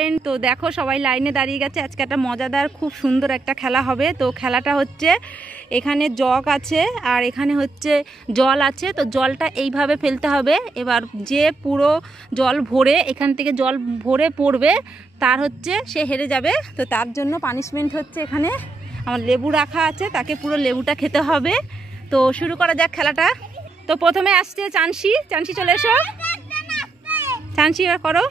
Friend, তো দেখো সবাই লাইনে দাঁড়িয়ে গেছে। আজকে একটা মজাদার খুব সুন্দর একটা খেলা হবে। তো খেলাটা হচ্ছে, এখানে জগ আছে আর এখানে হচ্ছে জল আছে। তো জলটা এইভাবে ফেলতে হবে। এবার যে পুরো জল ভরে, এখান থেকে জল ভরে পড়বে, তার হচ্ছে সে হেরে যাবে। তো তার জন্য পানিশমেন্ট হচ্ছে, এখানে আমার লেবু রাখা আছে, তাকে পুরো লেবুটা খেতে হবে। তো শুরু করা যাক খেলাটা। তো প্রথমে আসছে চানসি। চানসি চলে এসো। চানসি এবার করো,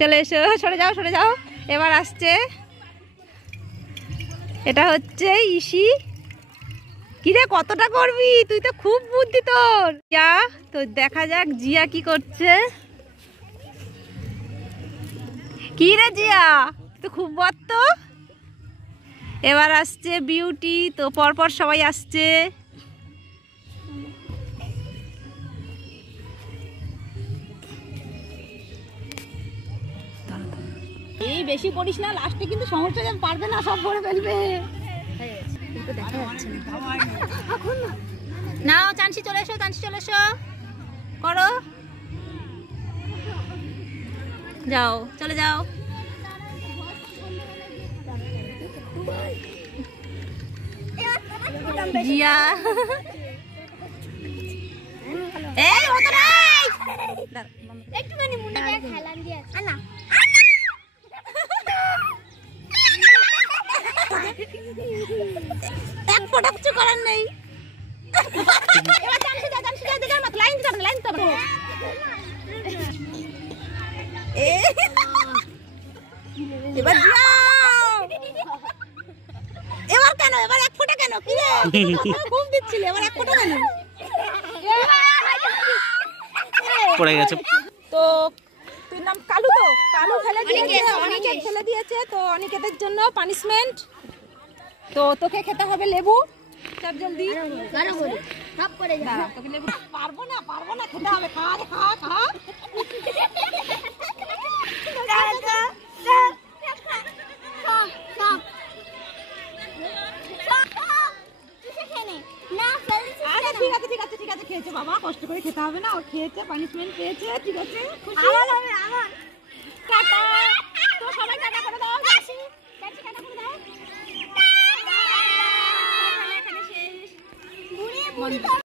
চলে এসো, সরে যাও সরে যাও। এবার আসছে, এটা হচ্ছে ইসি। কিরে কতটা করবি তুই, তো খুব বুদ্ধি তোর। জিয়া, তো দেখা যাক জিয়া কি করছে। কি রে জিয়া, তো খুব বত্ত। এবার আসছে বিউটি। তো পরপর সবাই আসছে। এই বেশি করিস না, লাস্টে কিন্তু সমস্যা পারবে না, সব ভরে ফেলবে। দেখা যাচ্ছে না। চানসি চলে এসো, চানসি চলে এসো, করো, যাও, চলে যাও। জিয়া, এই ওতো নাই, একটুখানি মুন্ডা খেলাম দিয়ে আনা। এক ফোঁটা কিছু করার নেই। এবার চানসি দাও, চানসি দাও, দিদার মতো লাইন দিতে হবে, লাইন দিতে হবে। এবার যাও। এবার কেন, এবার এক ফোঁটা কেন, কি রে খুব দিচ্ছিলে, এবার এক ফোঁটা কেন পড়ে গেছে। তো তুই নাম কালু, তো কালু ফেলে দিয়েছে, অনেকে ফেলে দিয়েছে। তো অনেকেদের জন্য পানিশমেন্ট। তো তোকে খেতে হবে লেবু। চল জলদি, সব করে যা। তোকে লেবু পারবো না, পারবো না, খেতে হবে। খা খা খা। ঠিক আছে ঠিক আছে ঠিক আছে, খেয়েছে বাবা, কষ্ট করে খেতে হবে না, ও খেয়েছে, পানিশমেন্ট পেয়েছে, ঠিক আছে। টাটা। তো সবাই টাটা করে দাও। টাটা করে দাও।